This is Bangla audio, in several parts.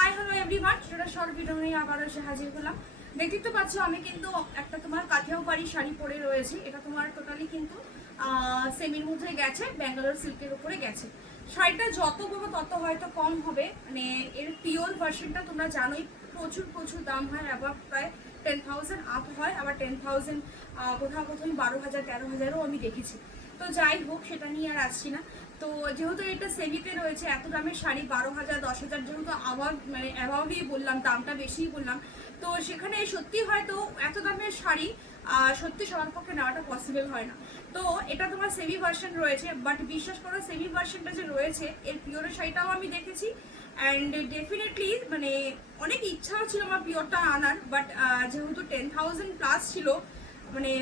হাই হ্যালো এভরিওয়ান, সেটা শর্ট ভিডিও নিয়ে আবারও এসে হাজির হলাম। দেখতেই তো পাচ্ছ আমি কিন্তু একটা তোমার কাঠিয়াওয়াড়ি শাড়ি পরে রয়েছি। এটা তোমার টোটালি কিন্তু সেমির মধ্যে গেছে, ব্যাঙ্গালোর সিল্কের উপরে গেছে। শাড়িটা যত বলবো তত হয়তো কম হবে, মানে এর পিওর ভার্সনটা তোমরা জানোই প্রচুর প্রচুর দাম হয়, আবার প্রায় 10,000 আপ হয়, আবার 10,000 কোথাও কোথাও 12,000 13,000ও আমি দেখেছি। তো যাই হোক, সেটা নিয়ে আর আসছি না। তো যেহেতু এটা সেমিতে রয়েছে, এত দামের শাড়ি 12,000 10,000 যেহেতু আবার মানে অ্যাভাবই বললাম, দামটা বেশিই বললাম, তো সেখানে সত্যি হয়তো এত দামের শাড়ি সত্যি সবার পক্ষে নেওয়াটা পসিবল হয় না। তো এটা তোমার সেমি ভার্সন রয়েছে, বাট বিশ্বাস করো সেমি ভার্সনটা যে রয়েছে এর পিওরের শাড়িটাও আমি দেখেছি। অ্যান্ড ডেফিনেটলি মানে অনেক ইচ্ছাও ছিল আমার পিওরটা আনার, বাট যেহেতু 10,000 প্লাস ছিল, মানে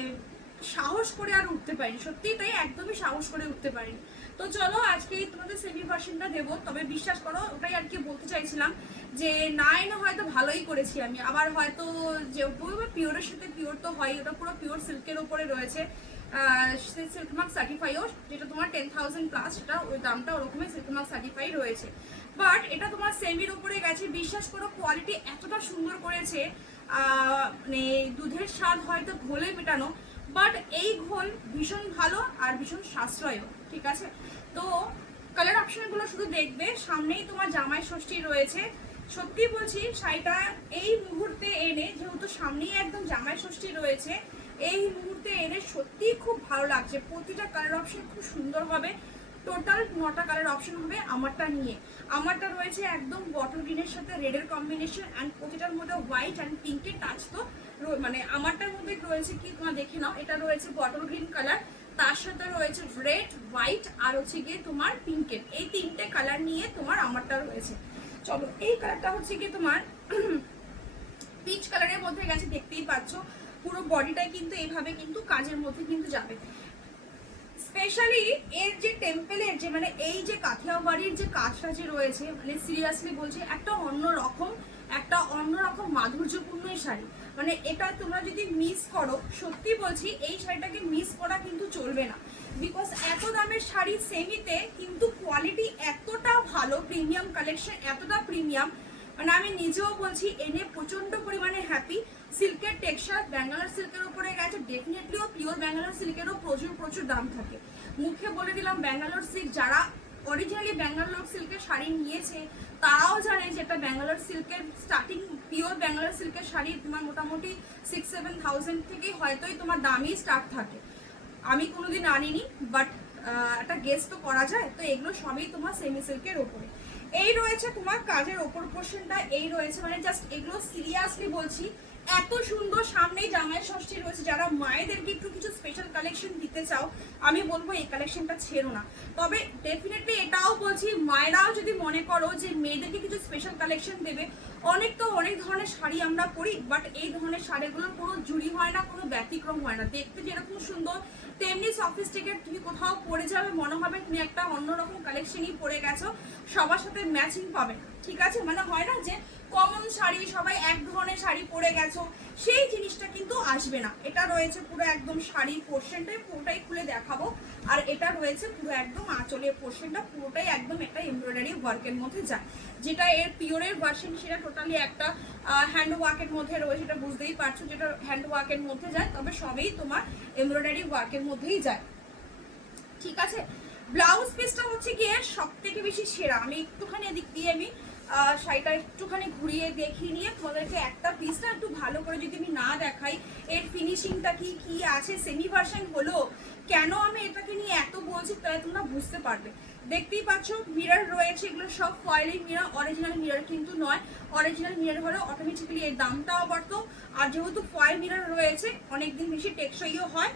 সাহস করে আর উঠতে পারিনি, সত্যিই তাই, একদমই সাহস করে উঠতে পারিনি। তো চলো আজকে তোমাদের সেমি ভার্সনটা দেবো, তবে বিশ্বাস করো ওটাই আর কি বলতে চাইছিলাম যে না এনে হয়তো ভালোই করেছি আমি, আবার হয়তো যে পিওরের সাথে পিওর তো হয়, ওটা পুরো পিওর সিল্কের ওপরে রয়েছে, সিল্ক মার্ক সার্টিফাইও, যেটা তোমার 10,000 প্লাস, সেটা ওই দামটা ওরকমই সিল্ক মার্ক সার্টিফাই রয়েছে। বাট এটা তোমার সেমির উপরে গেছে, বিশ্বাস করো কোয়ালিটি এতটা সুন্দর করেছে, মানে দুধের স্বাদ হয়তো ঘোলে মেটানো, বাট এই ঘোল ভীষণ ভালো আর ভীষণ সাশ্রয়ও, ঠিক আছে। তো কালার অপশনগুলো শুধু দেখবে, সামনেই তোমার জামাই ষষ্ঠী রয়েছে। সত্যি বলছি শাড়িটা এই মুহূর্তে এনে, যেহেতু সামনেই একদম জামাই ষষ্ঠী রয়েছে, এই মুহূর্তে এনে সত্যিই খুব ভালো লাগছে। প্রতিটা কালার অপশন খুব সুন্দর হবে, টোটাল 9টা কালার অপশন হবে আমারটা নিয়ে। আমারটা রয়েছে একদম বটল গ্রিনের সাথে রেডের কম্বিনেশন, অ্যান্ড প্রতিটার মধ্যে হোয়াইট অ্যান্ড পিঙ্কের টাচ। তো মানে আমারটার মধ্যে রয়েছে কি তোমরা দেখে নাও, এটা রয়েছে বটল গ্রিন কালার, তার সাথে রয়েছে রেড, হোয়াইট আর হচ্ছে গিয়ে তোমার পিঙ্কের, এই 3টে কালার নিয়ে তোমার আমারটা রয়েছে। চলো এই কালারটা হচ্ছে গিয়ে তোমার পিচ কালারের মধ্যে গেছে, দেখতেই পাচ্ছ পুরো বডিটাই কিন্তু এইভাবে কিন্তু কাজের মধ্যে কিন্তু যাবে। স্পেশালি এর যে টেম্পেলের যে মানে এই যে কাঠিয়াবাড়ির যে কাজটা যে রয়েছে, মানে সিরিয়াসলি বলছি একটা অন্যরকম মাধুর্যপূর্ণ এই শাড়ি। মানে এটা তোমরা যদি মিস করো, সত্যি বলছি এই শাড়িটাকে মিস করা কিন্তু চলবে না, বিকজ এত দামের শাড়ি সেমিতে কিন্তু কোয়ালিটি এতটা ভালো, প্রিমিয়াম কালেকশন এতটা প্রিমিয়াম, মানে আমি নিজেও বলছি এনে প্রচন্ড পরিমাণে হ্যাপি। সিল্কের টেক্সচার ব্যাঙ্গালোর সিল্কের উপরে গেছে, ডেফিনেটলিও পিওর ব্যাঙ্গালোর সিল্কেরও প্রচুর প্রচুর দাম থাকে। মুখে বলে দিলাম ব্যাঙ্গালোর সিল্ক, যারা অরিজিনালি ব্যাঙ্গালোর সিল্কের শাড়ি নিয়েছে তারাও জানে যে এটা ব্যাঙ্গালোর সিল্কের স্টার্টিং, পিওর ব্যাঙ্গালোর সিল্কের শাড়ি তোমার মোটামুটি 6-7,000 থেকেই হয়তোই তোমার দামই স্টার্ট থাকে। আমি কোনোদিন আনিনি, বাট একটা গেস তো করা যায়। তো এগুলো সবই তোমার সেমি সিল্কের ওপরে। এই রয়েছে তোমার কাজের ওপর পোর্শনটা, এই রয়েছে মানে জাস্ট এগুলো সিরিয়াসলি বলছি এত সুন্দর। সামনেই জামাই ষষ্ঠী রয়েছে, যারা মায়েদেরকে একটু কিছু স্পেশাল কালেকশন দিতে চাও আমি বলবো এই কালেকশনটা ছেড়ো না। তবে ডেফিনেটলি এটাও বলছি, মায়েরাও যদি মনে করো যে মেয়েদেরকে কিছু স্পেশাল কালেকশন দেবে, অনেক ধরনের শাড়ি আমরা পরি, বাট এই ধরনের শাড়িগুলোর কোনো জুড়ি হয় না, কোনো ব্যতিক্রম হয় না। দেখতে যেরকম সুন্দর তেমনি সফিস্টিকেট, তুমি কোথাও পরে যাবে মনে হবে তুমি একটা অন্যরকম কালেকশনই পরে গেছো, সবার সাথে ম্যাচিং পাবে না, ঠিক আছে। মানে হয় না যে কমন শাড়ি সবাই এক ধরনের শাড়ি পরে গেছো, সেই জিনিসটা কিন্তু আসবে না। এটা রয়েছে পুরো একদম শাড়ির পোর্শনটাই পুরোটাই খুলে দেখাবো, আর এটা রয়েছে পুরো একদম আঁচলের পোর্শনটা পুরোটাই একদম একটা এমব্রয়ডারি ওয়ার্কের মধ্যে যায়, যেটা এর পিওরের ভার্সন সেটা টোটালি একটা হ্যান্ড ওয়ার্কের মধ্যে রয়েছে, সেটা বুঝতেই পারছো যেটা হ্যান্ড ওয়ার্কের মধ্যে যায়, তবে সবই তোমার এমব্রয়ডারি ওয়ার্কের মধ্যেই যায়, ঠিক আছে। ব্লাউজ পিসটা হচ্ছে গিয়ে সব থেকে বেশি সেরা। আমি একটুখানি এদিক দিয়ে আমি শাড়িটা একটুখানি ঘুরিয়ে দেখিয়ে নিয়ে তোমাদেরকে একটা পিসটা একটু ভালো করে যদি আমি না দেখাই, এর ফিনিশিংটা কি কি আছে, সেমি ভার্সন হলো কেন আমি এটাকে নিয়ে এত বলছি তাহলে তোমরা বুঝতে পারবে। দেখতেই পাচ্ছ মিরর রয়েছে, এগুলো সব ফয়েলিং মিরর, অরিজিনাল মিরর কিন্তু নয়। অরিজিনাল মিরর হলে অটোমেটিক্যালি এর দামটাও বাড়তো, আর যেহেতু ফয়েল মিরর রয়েছে অনেকদিন বেশি টেকসইও হয়,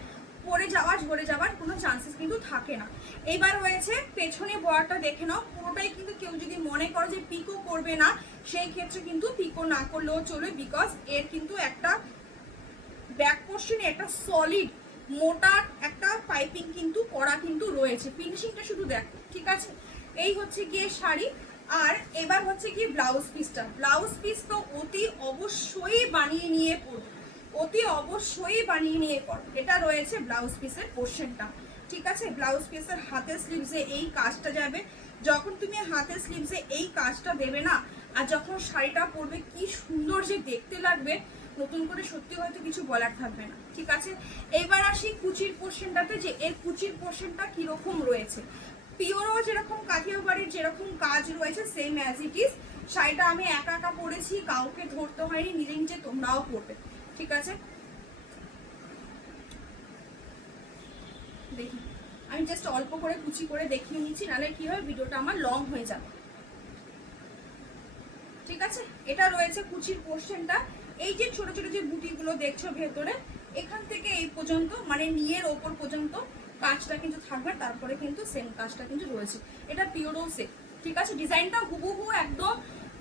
পড়ে যাওয়া ঝরে যাওয়ার কোনো চান্সেস কিন্তু থাকে না। এইবার রয়েছে পেছনে বর্ডারটা দেখে নাও, পুরোটাই কিন্তু কেউ যদি মনে করো যে পিকো করবে না, সেই ক্ষেত্রে কিন্তু পিকো না করলেও চলবে, বিকজ এর কিন্তু একটা ব্যাক পোর্শনে একটা সলিড মোটা একটা পাইপিং কিন্তু করা কিন্তু রয়েছে। ফিনিশিংটা শুধু দেখো, ঠিক আছে। এই হচ্ছে গিয়ে শাড়ি, আর এবার হচ্ছে কি ব্লাউজ পিসটা। ব্লাউজ পিস তো অতি অবশ্যই বানিয়ে নিয়ে পড়ো, অতি অবশ্যই বানিয়ে নিয়ে পড়ো। এটা রয়েছে ব্লাউজ পিসের পোর্শনটা, ঠিক আছে। ব্লাউজ পিসের হাতের স্লিভসে এই কাজটা যাবে, যখন তুমি হাতের স্লিভসে এই কাজটা দেবে না, আর যখন শাড়িটা পরবে কি সুন্দর যে দেখতে লাগবে, নতুন করে সত্যি হয়তো কিছু বলার থাকবে না। ঠিক আছে, এবার আসি কুচির পোর্শনটাতে, যে এর কুচির পোর্শনটা কিরকম রয়েছে। পিওরও যেরকম কাঠিয়াবাড়ির যেরকম কাজ রয়েছে সেম অ্যাজ ইট ইজ। শাড়িটা আমি একা একা পরেছি, কাউকে ধরতে হয়নি, নিজে নিজে তোমরাও পরবে। ঠিক আছে, দেখি আমি জাস্ট অল্প করে কুচি করে দেখিয়ে নিচ্ছি, নাহলে কি হয় ভিডিওটা আমার লং হয়ে যাবে। ঠিক আছে, এটা রয়েছে কুচির পোর্শনটা। এই যে ছোট ছোট যে বুটিগুলো দেখছো ভেতরে, এখান থেকে এই পর্যন্ত মানে নিয়ের ওপর পর্যন্ত কাজটা কিন্তু থাকবে, তারপরে কিন্তু সেম কাজটা কিন্তু রয়েছে। এটা পিওরও সেম। ঠিক আছে, ডিজাইনটা হুবহু একদম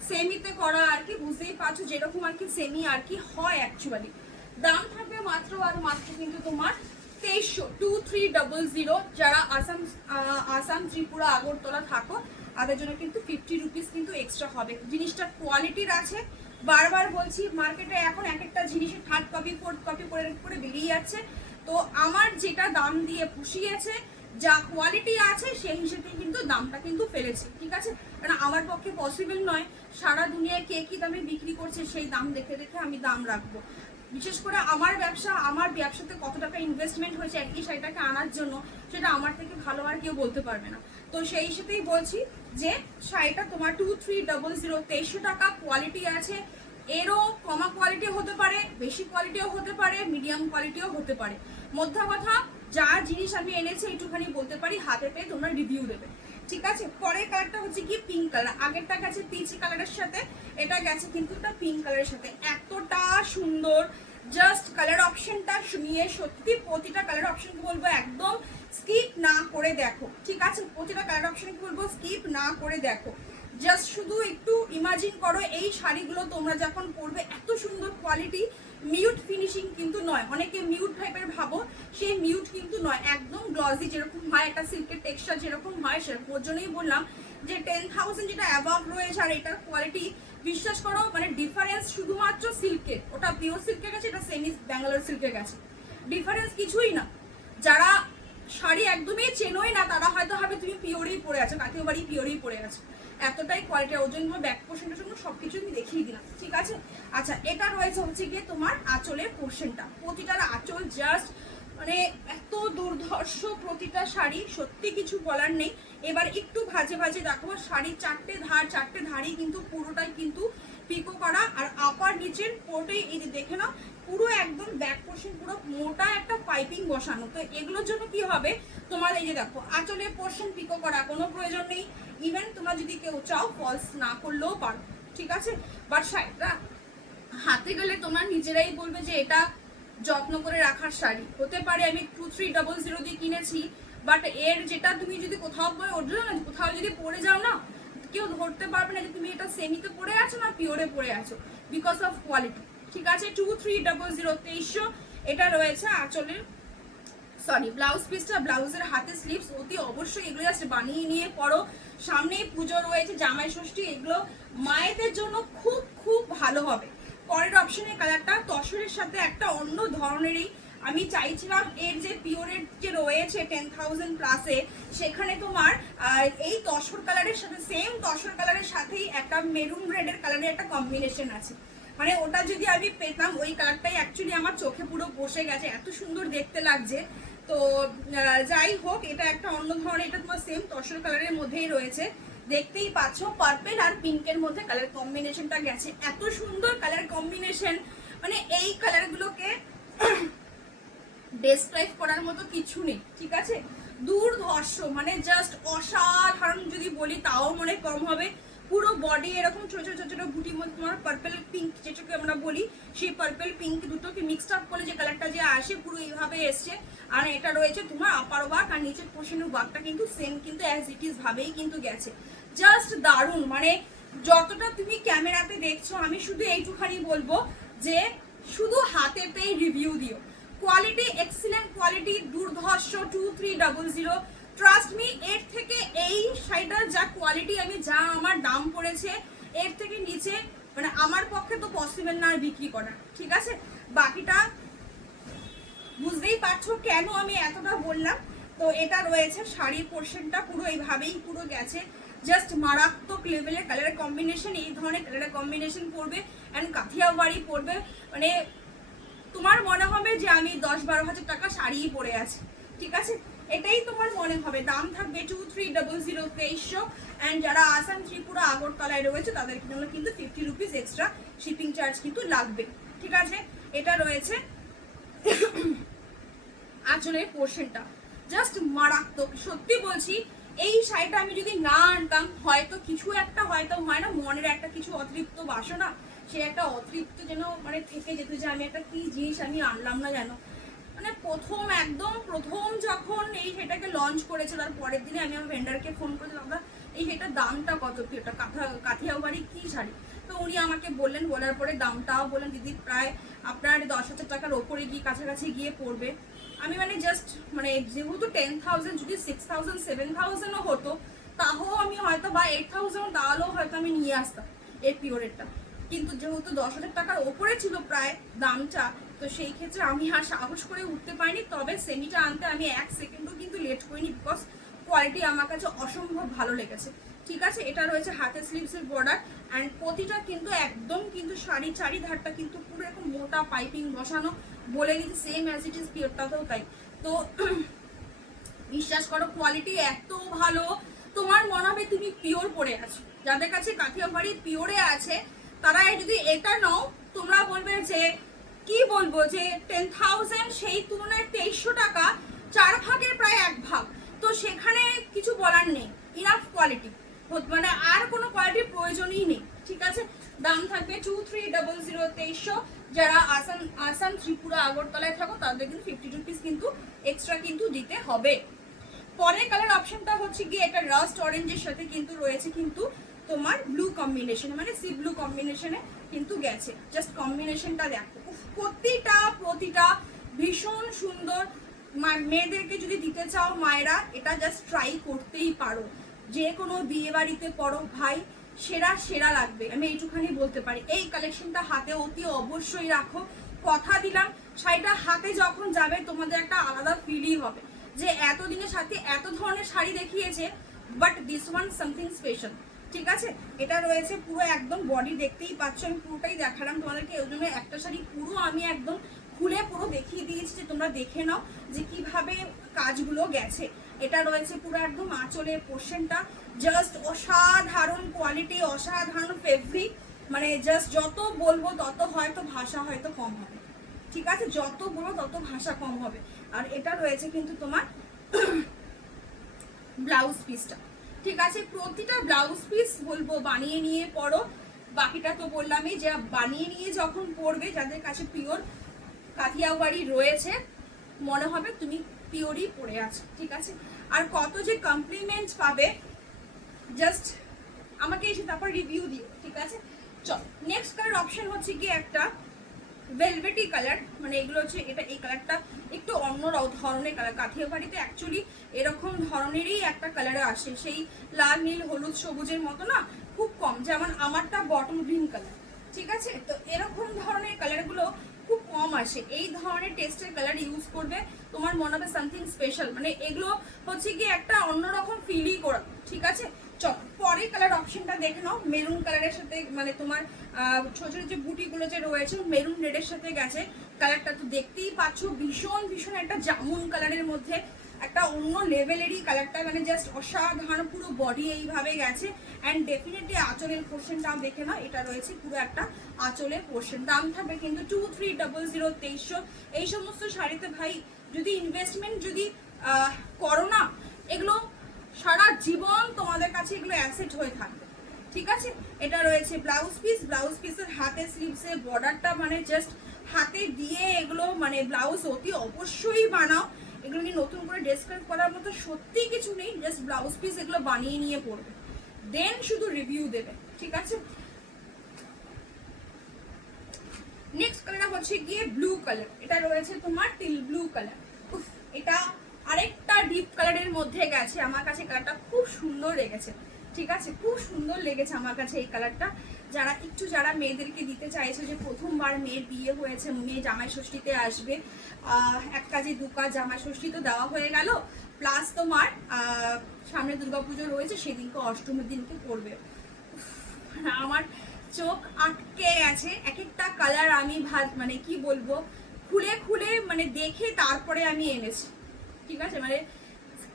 সেমিতে করা আর কি, বুঝতেই পারছো যেরকম আর কি সেমি আর কি হয় অ্যাকচুয়ালি। দাম থাকবে মাত্র আর মাত্র কিন্তু তোমার 2300, 2300। যারা আসাম ত্রিপুরা আগরতলা থাকো তাদের জন্য কিন্তু 50 রুপিস কিন্তু এক্সট্রা হবে। জিনিসটা কোয়ালিটির আছে, বারবার বলছি মার্কেটে এখন এক একটা জিনিসের থার্ড কপি ফোর্থ কপি করে বেরিয়ে যাচ্ছে। তো আমার যেটা দাম দিয়ে পুষিয়েছে, যা কোয়ালিটি আছে সেই হিসেবে কিন্তু দামটা কিন্তু ফেলেছি। ঠিক আছে, কারণ আমার পক্ষে পসিবল নয় সারা দুনিয়ায় কে কী দামে বিক্রি করছে সেই দাম দেখে দেখে আমি দাম রাখবো। বিশেষ করে আমার ব্যবসাতে কত টাকা ইনভেস্টমেন্ট হয়েছে একই শাড়িটাকে আনার জন্য, সেটা আমার থেকে ভালো আর কেউ বলতে পারবে না। তো সেই সাথেই বলছি যে শাড়িটা তোমার 2300, 2300 টাকা। কোয়ালিটি আছে, এরও কমা কোয়ালিটি হতে পারে, বেশি কোয়ালিটিও হতে পারে, মিডিয়াম কোয়ালিটিও হতে পারে। মোদ্দা কথা যা জিনিস আমি এনেছি একটুখানি বলতে পারি, হাতে পেয়ে তোমরা রিভিউ দেবে। ঠিক আছে, পরের কালারটা হচ্ছে কি পিঙ্ক কালার। আগেরটা গেছে পিচি কালারের সাথে, এটা গেছে কিন্তু এটা পিঙ্ক কালারের সাথে। এতটা সুন্দর, জাস্ট কালার অপশনটা নিয়ে সত্যি প্রতিটা কালার অপশনকে বলবো একদম স্কিপ না করে দেখো। ঠিক আছে, প্রতিটা কালার অপশনকে বলবো স্কিপ না করে দেখো। জাস্ট শুধু একটু ইমাজিন করো এই শাড়িগুলো তোমরা যখন পরবে, এত সুন্দর কোয়ালিটি, মিউট ফিনিশিং কিন্তু নয়। অনেকে মিউট টাইপের ভাবো, সেই মিউট কিন্তু নয়, একদম গ্লসি যেরকম হয় একটা সিল্কের টেক্সচার যেরকম হয় সেরকম। ওর জন্যই বললাম যে 10,000 যেটা অ্যাবাভ রয়েছে, আর এটার কোয়ালিটি বিশ্বাস করো মানে ডিফারেন্স শুধুমাত্র সিল্কের, ওটা পিওর সিল্কের গেছে, এটা সেমি ব্যাঙ্গালোর সিল্কের গেছে, ডিফারেন্স কিছুই না। যারা শাড়ি একদমই চেনোই না তারা হয়তো হবে তুমি পিওরেই পরে আছো, কাঠিয়াবাড়ি পিওরেই পরে আছো, এতটাই কোয়ালিটি। ওর জন্য ব্যাক পোর্শনটার জন্য সবকিছু আমি দেখিয়ে দিলাম। ঠিক আছে, আচ্ছা এটা রয়েছে হচ্ছে গিয়ে তোমার আঁচলের পোর্শনটা। প্রতিটার আঁচল জাস্ট মানে এত দুর্ধর্ষ প্রতিটা শাড়ি, সত্যি কিছু বলার নেই। এবার একটু ভাজে ভাজে দেখো, শাড়ির চারটে ধারই কিন্তু পুরোটাই কিন্তু পিকো করা, আর আপার নিচের পুরোটাই এই যে দেখে নাও পুরো একদম ব্যাক পোর্শন পুরো মোটা একটা পাইপিং বসানো। তো এগুলোর জন্য কি হবে তোমার, এই যে দেখো আঁচলের পোর্শন পিকো করা কোনো প্রয়োজন নেই। ইভেন তোমরা যদি কেউ চাও ফলস না করলেও পারো। ঠিক আছে, বাট শাড়িটা হাতে গেলে তোমরা নিজেরাই বলবে যে এটা যত্ন করে রাখার শাড়ি। হতে পারে আমি 2300 দিয়ে কিনেছি, বাট এর যেটা তুমি যদি কোথাও কোথাও যদি পরে যাও না, কেউ ধরতে পারবে না যে তুমি এটা সেমিতে পরে আছো না পিওরে পরে আছো, বিকজ অফ কোয়ালিটি। ঠিক আছে, 2300, 2300। এটা রয়েছে আঁচলের ব্লাউজ পিসটা, ব্লাউজের হাতে স্লিভস। অতি অবশ্যই এগুলো জাস্ট বানিয়ে নিয়ে পরো। সামনেই পুজো রয়েছে, জামাই ষষ্ঠী, এগুলো মায়েদের জন্য খুব খুব ভালো হবে। পরের অপশনের কালারটা তসরের সাথে একটা অন্য ধরনেরই, আমি চাইছিলাম এর যে পিওরের যে রয়েছে 10,000 প্লাসে, সেখানে তোমার এই তসর কালারের সাথে সেম তসর কালারের সাথেই একটা মেরুন রেডের কালারের একটা কম্বিনেশন আছে। মানে ওটা যদি আমি পেতাম, ওই কালারটাই অ্যাকচুয়ালি আমার চোখে পুরো বসে গেছে, এত সুন্দর দেখতে লাগছে। তো যাই হোক, এটা একটা অন্য ধরনের, এটা তোমার সেম তসর কালারের মধ্যেই রয়েছে, দেখতেই পাচ্ছ পার্পেল আর পিঙ্কের মধ্যে কালার কম্বিনেশনটা গেছে। এত সুন্দর কালার কম্বিনেশন, মানে এই কালারগুলোকে ডেসক্রাইব করার মতো কিছু নেই। ঠিক আছে, দুর্ধর্ষ, মানে জাস্ট অসাধারণ যদি বলি তাও মনে কম হবে। পুরো বডি এরকম ছোট ছোট ছোট বুটির মধ্যে তোমার পার্পল পিঙ্ক যেটাকে আমরা বলি, সেই পার্পল পিঙ্ক দুটোকে মিক্সড আপ করে যে কালারটা যে আসে পুরো এইভাবে এসছে। আর এটা রয়েছে তোমার আপার ওয়ার্ক, আর নিচের পোর্শনের ওয়ার্কটা কিন্তু সেম কিন্তু অ্যাজ ইট ইজ ভাবেই কিন্তু গেছে। জাস্ট দারুণ, মানে যতটা তুমি ক্যামেরাতে দেখছো, আমি শুধু এইটুখানি বলবো যে শুধু হাতে পেয়ে রিভিউ দিও। কোয়ালিটি এক্সিলেন্ট কোয়ালিটি, দুর্ধর্ষ 2300। ট্রাস্ট মি, এর থেকে এই শাড়িটার যা কোয়ালিটি, আমি যা আমার দাম পড়েছে এর থেকে নিচে মানে আমার পক্ষে তো পসিবল না বিক্রি করা। ঠিক আছে, বাকিটা বুঝতেই পারছো কেন আমি এতটা বললাম। তো এটা রয়েছে শাড়ির পোর্শনটা পুরো এইভাবেই পুরো গেছে। জাস্ট মারাত্মক লেভেলের কালারের কম্বিনেশন, এই ধরনের কালারের কম্বিনেশন পড়বে অ্যান্ড কাথিয়াওয়াড়ি পড়বে, মানে তোমার মনে হবে যে আমি 10-12 হাজার টাকা শাড়িই পরে আছি, ঠিক আছে, এটাই তোমার মনে হবে। দাম থাকবে 2300 2300। অ্যান্ড যারা আসাম, ত্রিপুরা, আগরতলায় রয়েছে তাদের জন্য কিন্তু 50 রুপিস এক্সট্রা শিপিং চার্জ কিন্তু লাগবে, ঠিক আছে। এটা রয়েছে আঁচলের পোর্শনটা, জাস্ট মারাত্মক। সত্যি বলছি, এই শাড়িটা আমি যদি না আনতাম, হয়তো কিছু একটা হয়তো হয় না, মনের একটা কিছু অতৃপ্ত বাসনা, সে একটা অতৃপ্ত যেন মানে থেকে যেত যে আমি একটা কি জিনিস আমি আনলাম না যেন। মানে একদম প্রথম যখন এই সেটাকে লঞ্চ করেছে, তার পরের দিনে আমি আমার ভেন্ডারকে ফোন করেছিলাম, দাদা এই সেটার দামটা কত, কি ওটা কাথিয়াওয়াড়ি কি শাড়ি? তো উনি আমাকে বললেন, বলার পরে দামটাও বললেন, দিদি প্রায় আপনার 10,000 টাকার ওপরে গিয়ে কাছাকাছি গিয়ে পড়বে। আমি মানে জাস্ট মানে যেহেতু 10,000 যদি 6,000 7,000ও হতো, তাও আমি হয়তো বা 8,000 তাহলেও হয়তো আমি নিয়ে আসতাম এর পিওরেরটা, কিন্তু যেহেতু 10,000 টাকার ওপরে ছিল প্রায় দামটা, তো সেই ক্ষেত্রে আমি আর সাহস করে উঠতে পারিনি। তবে সেমিটা আনতে আমি 1 সেকেন্ডও কিন্তু লেট করিনি, বিকজ কোয়ালিটি আমার কাছে অসম্ভব ভালো লেগেছে, ঠিক আছে। এটা রয়েছে হাতে স্লিভসের বর্ডার অ্যান্ড প্রতিটা কিন্তু একদম কিন্তু চারিধারটা কিন্তু পুরো এরকম মোটা পাইপিং বসানো, বলে দিচ্ছি সেম অ্যাজ ইট ইজ পিওরটাতেও তাই। তো বিশ্বাস করো কোয়ালিটি এত ভালো, তোমার মনে হবে তুমি পিওর পরে আছো। যাদের কাছে কাথিয়াওয়াড়ি পিওরে আছে তারা যদি এটা নাও, তোমরা বলবে যে কি বলবো যে 10,000 সেই তুলনায় 2300 টাকা, 4 ভাগের প্রায় 1 ভাগ, তো সেখানে কিছু বলার নেই, ইনাফ কোয়ালিটি, মানে আর কোনো কোয়ালিটির প্রয়োজনই নেই, ঠিক আছে। দাম থাকবে 2300 2300। যারা আসাম, ত্রিপুরা, আগরতলায় থাকো তাদের কিন্তু 50 রুপিস কিন্তু এক্সট্রা কিন্তু দিতে হবে। পরের কালার অপশনটা হচ্ছে কি একটা রাস্ট অরেঞ্জের সাথে কিন্তু রয়েছে কিন্তু তোমার ব্লু কম্বিনেশন, মানে সি ব্লু কম্বিনেশনে কিন্তু গেছে। জাস্ট কম্বিনেশনটা দেখো, প্রতিটা ভীষণ সুন্দর। মেয়েদেরকে যদি দিতে চাও মায়েরা, এটা জাস্ট ট্রাই করতেই পারো, যে কোনো বিয়ে বাড়িতে পড়ো ভাই, সেরা লাগবে, আমি এইটুখানি বলতে পারি। এই কালেকশনটা হাতে অতি অবশ্যই রাখো, কথা দিলাম শাড়িটা হাতে যখন যাবে তোমাদের একটা আলাদা ফিলই হবে যে এতদিনের সাথে এত ধরনের শাড়ি দেখিয়েছে, but this one something special, ঠিক আছে। এটা রয়েছে পুরো একদম বডি, দেখতেই পাচ্ছ আমি পুরোটাই দেখালাম তোমাদেরকে, ওই জন্য একটা শাড়ি পুরো আমি একদম খুলে পুরো দেখিয়ে দিয়েছি যে তোমরা দেখে নাও যে কিভাবে কাজগুলো গেছে। এটা রয়েছে পুরো একদম আঁচলের পোর্শনটা, জাস্ট অসাধারণ কোয়ালিটি, অসাধারণ ফেব্রিক, মানে জাস্ট যত বলবো তত হয়তো ভাষা হয়তো কম হবে, ঠিক আছে, যত বলবো তত ভাষা কম হবে। আর এটা রয়েছে কিন্তু তোমার ব্লাউজ পিসটা, ঠিক আছে। প্রতিটা ব্লাউজ পিস বলবো বানিয়ে নিয়ে পরো, বাকিটা তো বললামই যে বানিয়ে নিয়ে যখন পরবে, যাদের কাছে পিওর কাথিয়াওয়াড়ি রয়েছে মনে হবে তুমি পিওরই পরে আছো, ঠিক আছে। আর কত যে কমপ্লিমেন্ট পাবে, জাস্ট আমাকে এসে তারপর রিভিউ দিও, ঠিক আছে। চল নেক্সট কালার অপশন হচ্ছে কি একটা ভেলভেটি কালার, মানে এগুলো হচ্ছে এটা, এই কালারটা একটু অন্য ধরনের কালার। কাথিয়াওয়াড়িতে অ্যাকচুয়ালি এরকম ধরনেরই একটা কালারে আসে, সেই লাল নীল হলুদ সবুজের মতো না, খুব কম, যেমন আমারটা বটল গ্রিন কালার, ঠিক আছে। তো এরকম ধরনের কালারগুলো খুব কম আসে, এই ধরনের টেস্টের কালার ইউজ করবে, তোমার মনে হবে সামথিং স্পেশাল, মানে এগুলো হচ্ছে কি একটা অন্যরকম ফিলই করা, ঠিক আছে। চল পরের কালার অপশনটা দেখে নাও, মেরুন কালারের সাথে, মানে তোমার ছোট ছোট যে বুটিগুলো যে রয়েছে মেরুন রেডের সাথে গেছে, কালারটা তো দেখতেই পাচ্ছ, ভীষণ একটা জামুন কালারের মধ্যে একটা অন্য লেভেলেরই কালারটা, মানে জাস্ট অসাধারণ, পুরো বডি এইভাবে গেছে। অ্যান্ড ডেফিনেটলি আঁচলের পোর্শনটাও দেখে নাও, এটা রয়েছে পুরো একটা আঁচলের পোর্শন। দাম থাকবে কিন্তু 2300 2300। এই সমস্ত শাড়িতে ভাই যদি ইনভেস্টমেন্ট যদি করো না, এগুলো সারা জীবন তোমাদের কাছে এগুলো অ্যাসেট হয়ে থাকবে, ঠিক আছে। এটা রয়েছে ব্লাউজ পিসের হাতে স্লিভসের বর্ডারটা, মানে জাস্ট হাতে দিয়ে এগুলো মানে ব্লাউজ অতি অবশ্যই বানাও, এগুলো নিয়ে নতুন করে ডেসক্রাইব করার মতো সত্যি কিছু নেই, জাস্ট ব্লাউজ পিস এগুলো বানিয়ে নিয়ে পড়বে, দেন শুধু রিভিউ দেবে, ঠিক আছে। নেক্সট কালার হচ্ছে গিয়ে ব্লু কালার, এটা রয়েছে তোমার টিল ব্লু কালার, এটা আরেকটা ডিপ কালারের মধ্যে গেছে, আমার কাছে কালারটা খুব সুন্দর লেগেছে, ঠিক আছে, খুব সুন্দর লেগেছে আমার কাছে এই কালারটা। যারা মেয়েদেরকে দিতে চাইছে যে প্রথমবার মেয়ের বিয়ে হয়েছে, মেয়ে জামাই ষষ্ঠীতে আসবে, এক কাজে দু কাজ, জামাই ষষ্ঠী তো দেওয়া হয়ে গেল, প্লাস তোমার সামনে দুর্গাপুজো রয়েছে, সেদিনকে অষ্টমীর দিনকে পড়বে। আমার চোখ আটকে গেছে, এক একটা কালার আমি মানে কি বলবো, খুলে খুলে মানে দেখে তারপরে আমি এনেছি, ঠিক আছে। মানে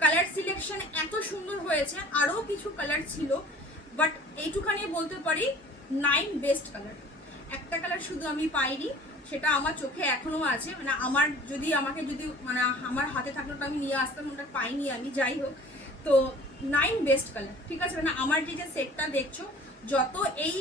কালার সিলেকশন এত সুন্দর হয়েছে, আরও কিছু কালার ছিল, বাট এইটুখানি বলতে পারি 9 বেস্ট কালার। একটা কালার শুধু আমি পাইনি, সেটা আমার চোখে এখনো আছে, মানে আমাকে যদি মানে আমার হাতে থাকলে তো আমি নিয়ে আসতাম, ওটা পাইনি আমি, যাই হোক। তো 9 বেস্ট কালার, ঠিক আছে। মানে আমার যে সেটটা দেখছো, যত এই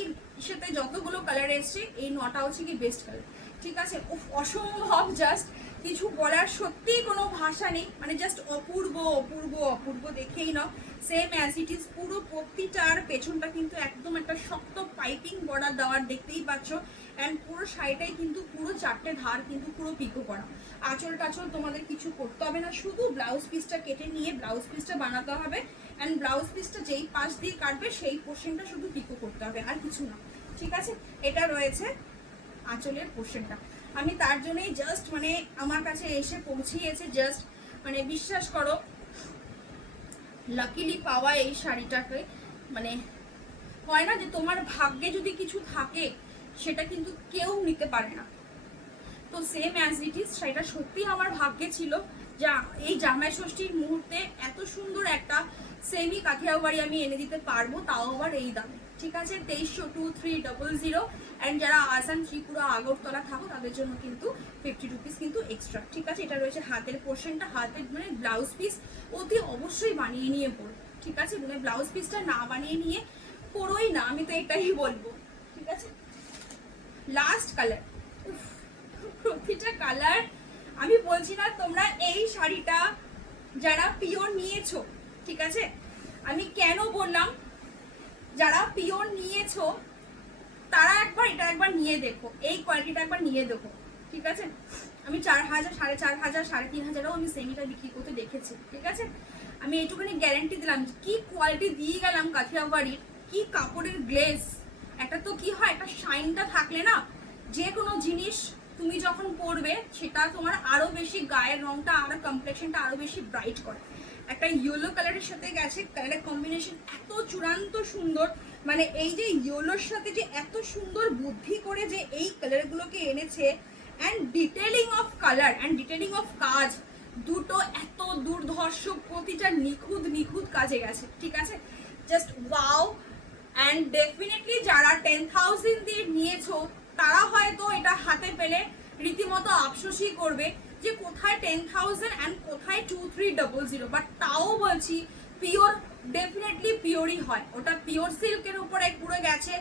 সাথে যতগুলো কালার এসছে, এই 9টা হচ্ছে কি বেস্ট কালার, ঠিক আছে। অসম্ভব, জাস্ট কিছু বলার সত্যি কোনো ভাষা নেই, মানে জাস্ট অপূর্ব অপূর্ব অপূর্ব, দেখেই নাও। সেম অ্যাজ ইট ইজ, পুরো প্রতিটার পেছনটা কিন্তু একদম একটা শক্ত পাইপিং বর্ডার দেওয়ার, দেখতেই পাচ্ছ। অ্যান্ড পুরো শাড়িটাই কিন্তু পুরো 4টে ধার কিন্তু পুরো পিকো করা। আঁচল টাচল তোমাদের কিছু করতে হবে না, শুধু ব্লাউজ পিসটা কেটে নিয়ে ব্লাউজ পিসটা বানাতে হবে। অ্যান্ড ব্লাউজ পিসটা যেই পাশ দিয়ে কাটবে সেই পোর্শনটা শুধু পিকো করতে হবে, আর কিছু না, ঠিক আছে। এটা রয়েছে আঁচলের পোর্শনটা। আমি তার জন্যই জাস্ট মানে আমার কাছে এসে পৌঁছিয়েছে, জাস্ট মানে বিশ্বাস করো, লাকিলি পাওয়া এই শাড়িটাকে। মানে হয় না যে তোমার ভাগ্যে যদি কিছু থাকে, সেটা কিন্তু কেউ নিতে পারে না। তো সেম অ্যাজ ইট ইজ, সেটা সত্যি আমার ভাগ্যে ছিল, যা এই জামাই ষষ্ঠীর মুহূর্তে এত সুন্দর একটা সেমি কাঠিয়াবাড়ি আমি এনে দিতে পারবো, তাও আবার এই দামে, ঠিক আছে। 232300। অ্যান্ড যারা আসাম, ত্রিপুরা, আগরতলা থাকো, তাদের জন্য কিন্তু 50 রুপিস কিন্তু এক্সট্রা, ঠিক আছে। এটা রয়েছে হাতের পোর্শনটা, হাতের মানে ব্লাউজ পিস অতি অবশ্যই বানিয়ে নিয়ে পড়ো, ঠিক আছে। মানে ব্লাউজ পিসটা না বানিয়ে নিয়ে পড়োই না, আমি তো এটাই বলবো, ঠিক আছে। লাস্ট কালার, প্রতিটা কালার আমি বলছি না, তোমরা এই শাড়িটা যারা পিওর নিয়েছো, ঠিক আছে, আমি কেন বললাম যারা পিওর নিয়েছো তারা এটা একবার নিয়ে দেখো, এই কোয়ালিটিটা একবার নিয়ে দেখো, ঠিক আছে। আমি 4000, 4500, 3500ও আমি সেমিটা বিক্রি করতে দেখেছি, ঠিক আছে। আমি এইটুখানি গ্যারেন্টি দিলাম, কি কোয়ালিটি দিয়ে গেলাম কাঠিয়াবাড়ির, কি কাপড়ের গ্লেজ। একটা তো কি হয়, একটা শাইনটা থাকলে না, যে কোনো জিনিস তুমি যখন পরবে সেটা তোমার আরো বেশি গায়ের রংটা আর কমপ্লেক্সনটা আরো বেশি ব্রাইট করে। একটা ইয়েলো কালারের সাথে গেছে, কালারের কম্বিনেশন এত চূড়ান্ত সুন্দর, মানে এই যে ইয়েলোর সাথে যে এত সুন্দর বুদ্ধি করে যে এই কালারগুলোকে এনেছে, and detailing of colour and detailing of কাজ, দুটো এত দুর্ধর্ষ, প্রতিটা নিখুঁত নিখুঁত কাজে গেছে, ঠিক আছে। Just wow. অ্যান্ড ডেফিনেটলি যারা 10,000 দিয়ে নিয়েছো, তারা হয়তো এটা হাতে পেলে রীতিমতো আফসোসই করবে যে কোথায় 10,000 অ্যান্ড কোথায় 2300। বাট তাও বলছি, পিওর ডেফিনেটলি পিওরই হয়, ওটা পিওর সিল্কের উপরে পুরো গেছে,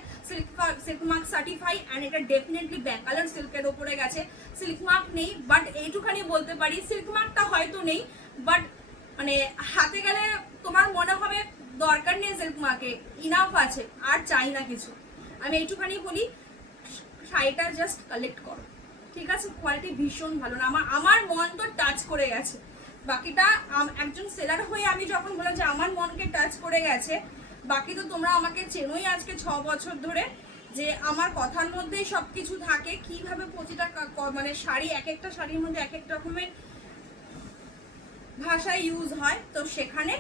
সিল্ক মার্ক সার্টিফাই। অ্যান্ড এটা ডেফিনেটলি ব্যাক কালার সিল্কের উপরে গেছে, সিল্ক মার্ক নেই, বাট এইটুখানি বলতে পারি সিল্ক মার্কটা হয়তো নেই, বাট মানে হাতে গেলে তোমার মনে হবে দরকার নেই সিল্ক মার্কে, ইনাফ আছে, আর চাই না কিছু। আমি এইটুখানি বলি, শাড়িটা জাস্ট কালেক্ট করো, ঠিক আছে। কোয়ালিটি ভীষণ ভালো, না আমার মন তো টাচ করে গেছে। বাকিটা একজন সেলার হয়ে আমি যখন বললাম যে আমার মনকে টাচ করে গেছে, বাকি তো তোমরা আমাকে চেনোই আজকে 6 বছর ধরে, যে আমার কথার মধ্যেই সব কিছু থাকে, কিভাবে প্রতিটা মানে শাড়ি, এক একটা শাড়ির মধ্যে এক এক রকমের ভাষা ইউজ হয়। তো সেখানে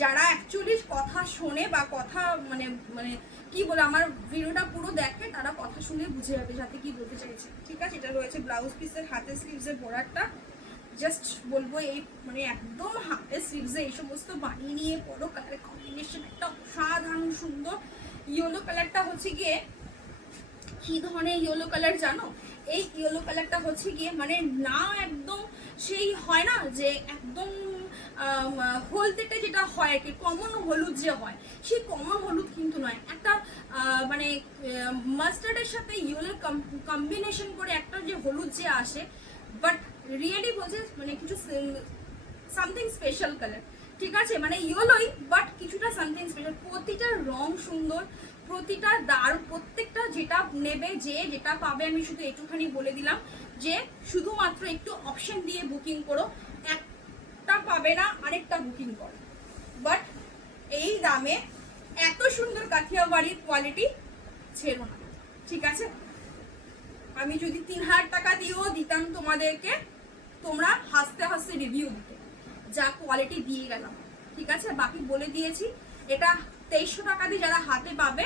যারা অ্যাকচুয়ালি কথা শোনে বা কথা মানে মানে কি বলে আমার ভিডিওটা পুরো দেখে, তারা কথা শুনে বুঝে যাবে যাতে কি বলতে চাইছে, ঠিক আছে। এটা রয়েছে ব্লাউজ পিসের হাতের স্লিভসের বর্ডারটা, জাস্ট বলবো এই মানে একদম হাতের স্লিভসে এই সমস্ত বানিয়ে নিয়ে পরো, কালারের কম্বিনেশন একটা অসাধারণ সুন্দর। ইয়েলো কালারটা হচ্ছে গিয়ে কি ধরনের ইয়েলো কালার জানো, এই ইয়েলো কালারটা হচ্ছে গিয়ে মানে না একদম সেই হয় না যে একদম হলদেটা যেটা হয় আর কি, কমন হলুদ যে হয়, সেই কমন হলুদ কিন্তু নয়, একটা মানে মাস্টার্ডের সাথে ইয়েলোর কম্বিনেশন করে একটা যে হলুদ যে আসে, বাট রিয়েলি বলছে মানে কিছু সামথিং স্পেশাল কালার, ঠিক আছে। মানে ইয়েলোই বাট কিছুটা সামথিং স্পেশাল, প্রতিটা রং সুন্দর, প্রতিটা প্রত্যেকটা যেটা নেবে যে যেটা পাবে, আমি শুধু একটুখানি বলে দিলাম যে শুধুমাত্র একটু অপশন দিয়ে বুকিং করো, একটা পাবে না আরেকটা বুকিং করো। বাট এই দামে এত সুন্দর কাঠিয়াবাড়ির কোয়ালিটি ছেড়ো না, ঠিক আছে। আমি যদি 3000 টাকা দিয়েও দিতাম তোমাদেরকে, তোমরা হাসতে হাসতে রিভিউ দিতে, যা কোয়ালিটি দিয়ে গেলাম, ঠিক আছে। বাকি বলে দিয়েছি, এটা 2300 টাকা দিয়ে যারা হাতে পাবে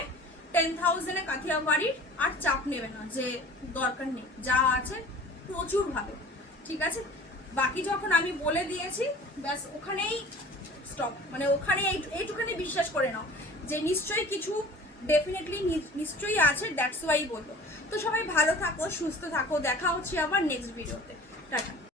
10,000-এ কাথিয়াওয়াড়ির, আর চাপ নেবে না যে দরকার নেই, যা আছে প্রচুর ভালো, ঠিক আছে। বাকি যখন আমি বলে দিয়েছি ব্যাস ওখানেই স্টপ, মানে ওখানে এইটুখানি বিশ্বাস করে নাও যে নিশ্চয়ই কিছু ডেফিনেটলি নিশ্চয়ই আছে, দ্যাটস ওয়াই বললো। তো সবাই ভালো থাকো, সুস্থ থাকো, দেখা হচ্ছে আবার নেক্সট ভিডিওতে। টাটা।